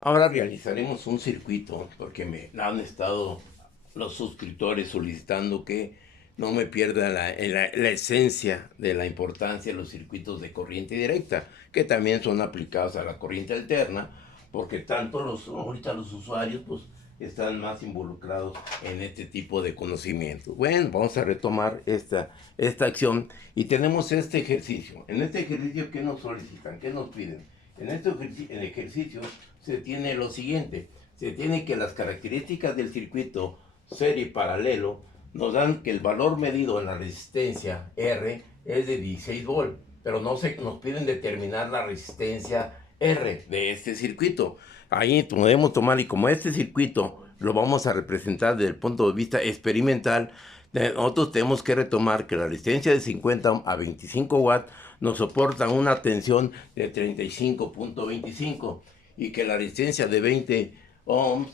Ahora realizaremos un circuito porque me han estado los suscriptores solicitando que no me pierda la esencia de la importancia de los circuitos de corriente directa, que también son aplicados a la corriente alterna, porque tanto ahorita los usuarios pues están más involucrados en este tipo de conocimientos. Bueno, vamos a retomar esta acción y tenemos este ejercicio. En este ejercicio, ¿qué nos solicitan? ¿Qué nos piden? En este ejercicio se tiene lo siguiente: se tiene que las características del circuito serie paralelo nos dan que el valor medido en la resistencia R es de 16 volt, pero no se nos piden determinar la resistencia R de este circuito. Ahí podemos tomar, y como este circuito lo vamos a representar desde el punto de vista experimental, nosotros tenemos que retomar que la resistencia de 50 a 25 watts nos soporta una tensión de 35.25 y que la resistencia de 20 ohms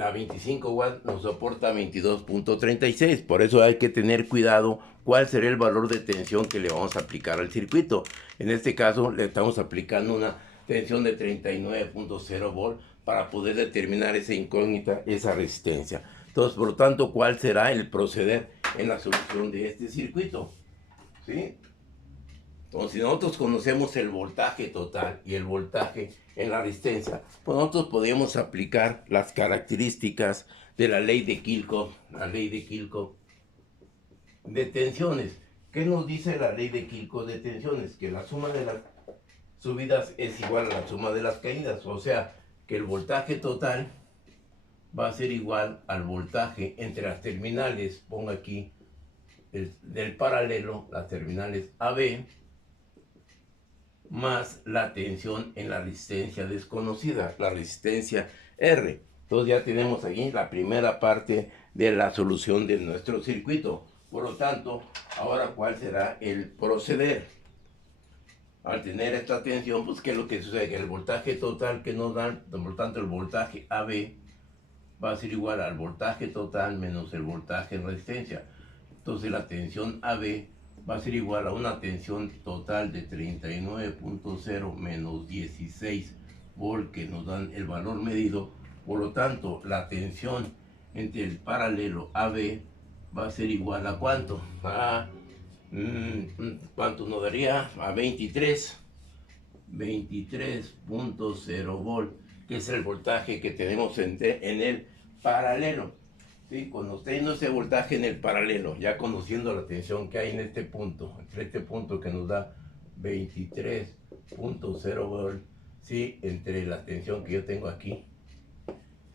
a 25 watts nos soporta 22.36. Por eso hay que tener cuidado cuál será el valor de tensión que le vamos a aplicar al circuito. En este caso le estamos aplicando una tensión de 39.0 volt para poder determinar esa incógnita, esa resistencia. Entonces, por lo tanto, ¿cuál será el proceder en la solución de este circuito? ¿Sí? Entonces, si nosotros conocemos el voltaje total y el voltaje en la resistencia, pues nosotros podemos aplicar las características de la ley de Kirchhoff, de tensiones. ¿Qué nos dice la ley de Kirchhoff de tensiones? Que la suma de las subidas es igual a la suma de las caídas, o sea, que el voltaje total va a ser igual al voltaje entre las terminales, pongo aquí del paralelo, las terminales AB, más la tensión en la resistencia desconocida, la resistencia R. Entonces ya tenemos aquí la primera parte de la solución de nuestro circuito. Por lo tanto, ahora ¿cuál será el proceder? Al tener esta tensión, pues ¿qué es lo que sucede? Que el voltaje total que nos dan, por lo tanto el voltaje AB va a ser igual al voltaje total menos el voltaje en resistencia. Entonces la tensión AB va a ser igual a una tensión total de 39.0 menos 16 volt que nos dan el valor medido. Por lo tanto, la tensión entre el paralelo AB va a ser igual a ¿cuánto? ¿Cuánto nos daría? A 23.0 volt, que es el voltaje que tenemos en el paralelo. ¿Sí? Conociendo ese voltaje en el paralelo, ya conociendo la tensión que hay en este punto, entre este punto que nos da 23.0 volt, ¿sí? Entre la tensión que yo tengo aquí,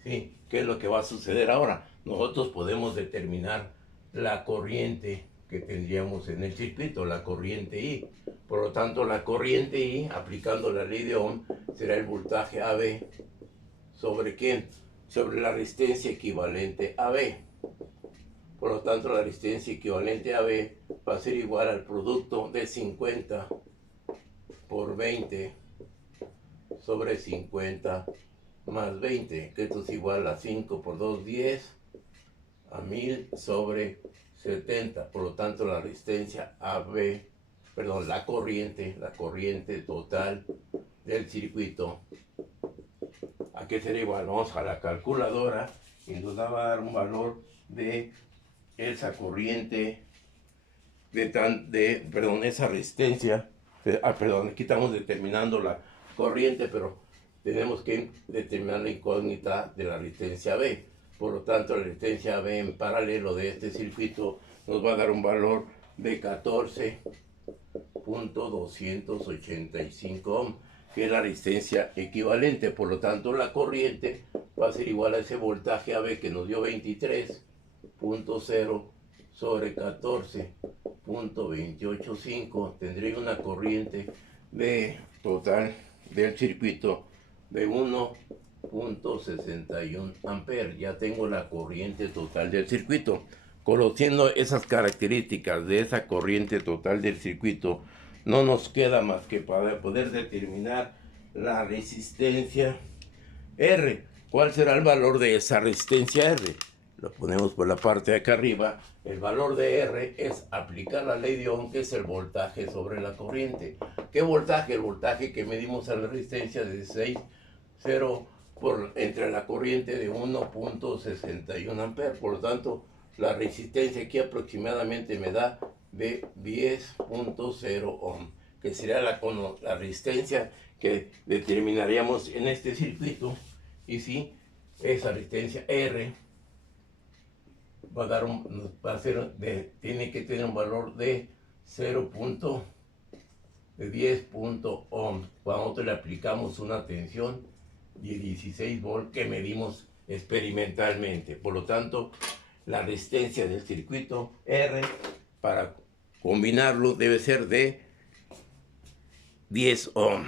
¿sí? ¿Qué es lo que va a suceder ahora? Nosotros podemos determinar la corriente que tendríamos en el circuito, la corriente I. Por lo tanto, la corriente I, aplicando la ley de Ohm, será el voltaje AB sobre ¿qué? Sobre la resistencia equivalente a B. Por lo tanto, la resistencia equivalente a B va a ser igual al producto de 50 por 20 sobre 50 más 20, que esto es igual a 5 por 2, 10, a 1000 sobre 70. Por lo tanto, la resistencia AB, perdón, la corriente total del circuito, ¿a qué será igual? Vamos a la calculadora y nos va a dar un valor de esa corriente perdón, esa resistencia. Perdón, aquí estamos determinando la corriente, pero tenemos que determinar la incógnita de la resistencia B. Por lo tanto, la resistencia B en paralelo de este circuito nos va a dar un valor de 14.285 ohm, que es la resistencia equivalente. Por lo tanto, la corriente va a ser igual a ese voltaje AB que nos dio 23.0 sobre 14.285. Tendría una corriente de total del circuito de 1.61 amperes. Ya tengo la corriente total del circuito. Conociendo esas características de esa corriente total del circuito, no nos queda más que para poder determinar la resistencia R. ¿Cuál será el valor de esa resistencia R? Lo ponemos por la parte de acá arriba. El valor de R es aplicar la ley de Ohm, que es el voltaje sobre la corriente. ¿Qué voltaje? El voltaje que medimos a la resistencia de 16.0 entre la corriente de 1.61 amperes. Por lo tanto, la resistencia aquí aproximadamente me da de 10.0 ohm, que sería la resistencia que determinaríamos en este circuito. Y si esa resistencia R va a dar tiene que tener un valor de 10 ohm. Cuando nosotros le aplicamos una tensión de 16 volt que medimos experimentalmente. Por lo tanto, la resistencia del circuito R para combinarlo debe ser de 10 ohm.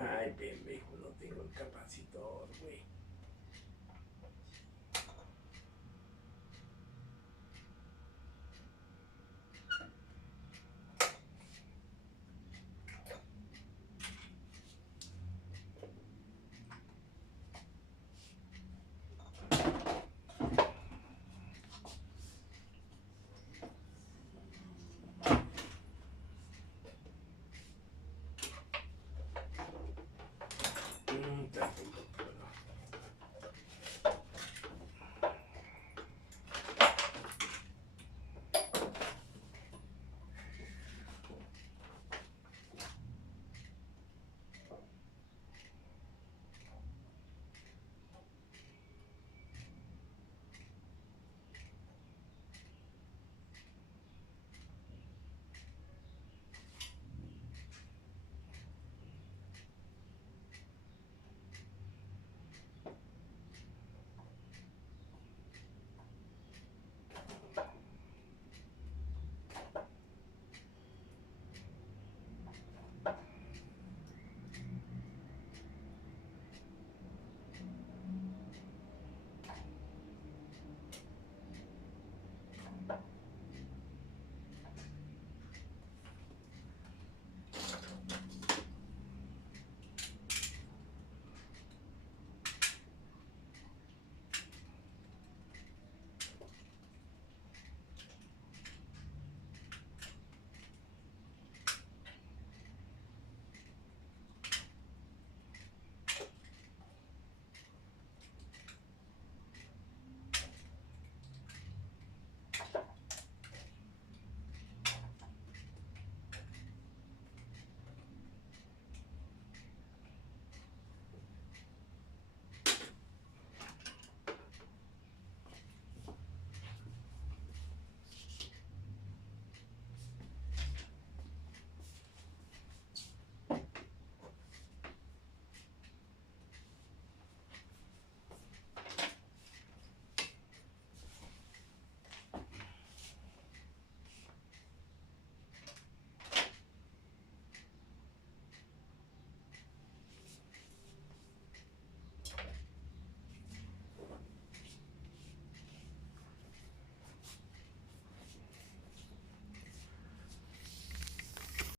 Ay, pendejo, no tengo el capacitor, güey.